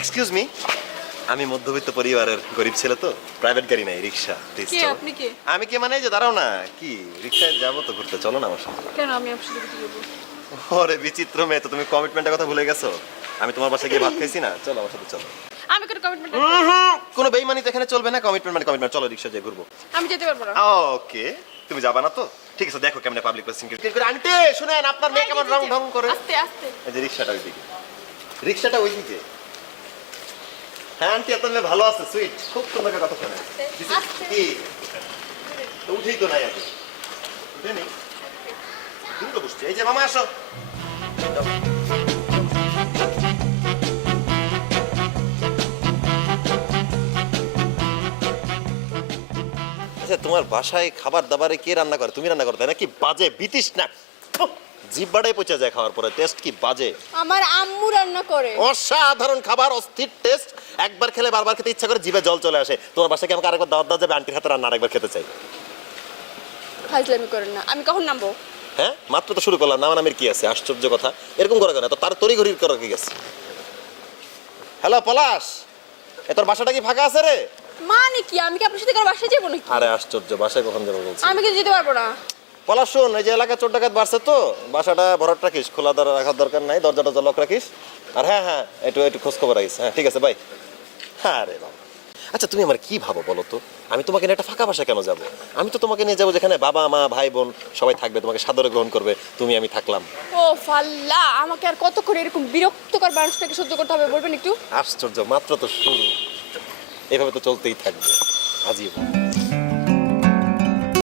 Excuse me, আমি মধ্যবিত্ত পরিবারের গরিব ছেলে তো, প্রাইভেট গাড়ি নাই, রিক্সা। কে আপনি কে? আমি কে মানে এই যে দাঁড়াও না, কি রিক্সায় যাবো তো ঘুরতে, চলো না আমার সাথে। কেন আমি আপনার সাথে কি করব? ওরে বিচিত্র মেয়ে, তো তুমি কমিটমেন্টের কথা ভুলে গেছো? আমি তোমার বাসায় গিয়ে ভাত খাইছি না, চলো আমার সাথে চলো। আমি কোনো কমিটমেন্ট কোনো বেইমানি তো এখানে চলবে না, কমিটমেন্ট মানে কমিটমেন্ট, চলো রিক্সা যেয়ে ঘুরবো। আমি যেতে পারবো না। ওকে, তুমি যাবা না তো ঠিক আছে, দেখো কেমনে পাবলিক প্লেসিং করে। আন্টি শুনেন, আপনার মেয়ে কেমন রং ঢং করে। আস্তে আস্তে। এই যে রিক্সাটা ওইদিকে, রিক্সাটা ওইদিকে। হ্যাঁ আন্টি, আপনার মেয়ে ভালো আছে, সুইট, খুব সুন্দর করে কথা শোনে। কি তো উঠেই তো নাই আগে, উঠে নেই, দ্রুত বসছে। এই যে মামা আসো। আচ্ছা, তোমার বাসায় খাবার দাবারে কে রান্না করে? তুমি রান্না করো তাই না? কি বাজে বিতিস না, জিহ্বাটাই পচে যায় খাওয়ার পরে, টেস্ট কি বাজে। আমার আম্মু রান্না করে। অসাধারণ খাবার, অস্থির টেস্ট, একবার খেলে বারবার খেতে ইচ্ছা করে, জিভে জল চলে আসে। তোমার বাসায় কি আমাকে আরেকবার দাওয়াত দেওয়া যাবে? আন্টির হাতে রান্না আরেকবার খেতে চাই। ফাজলামি করেন না। আমি কখন নামবো? হ্যাঁ মাত্র তো শুরু করলাম, নামানামির কি আছে? আশ্চর্য কথা, এরকম করে কেন? তো তার তড়িঘড়ি করে কি গেছে? হ্যালো পলাশ, এ তোর বাসাটা কি ফাঁকা আছে রে? মানে কি, আমি কি আপনার সাথে কারো বাসায় যাবো নাকি? আরে আশ্চর্য, বাসায় কখন যাবো বলছি? আমি কিন্তু যেতে পারবো না। পলাশ শোন, এই যে এলাকায় চোর ডাকাত বাড়ছে তো, বাসাটা ভরাট রাখিস, খোলা রাখার দরকার নাই, দরজাটা লক রাখিস। আর হ্যাঁ হ্যাঁ, একটু একটু খোঁজ খবর রাখিস। হ্যাঁ ঠিক আছে, বাই। হ্যাঁ রে বাবা, আচ্ছা তুমি আমার কি ভাবো বলো তো? আমি তোমাকে নিয়ে একটা ফাঁকা বাসা কেন যাবো? আমি তো তোমাকে নিয়ে যাবো যেখানে বাবা মা ভাই বোন সবাই থাকবে, তোমাকে সাদরে গ্রহণ করবে, তুমি আমি থাকলাম। ও ফাল্লা, আমাকে আর কতক্ষণ এরকম বিরক্তকর মানুষটাকে সহ্য করতে হবে বলবেন একটু? আশ্চর্য, মাত্র তো শুরু, এভাবে তো চলতেই থাকবে আজীবন।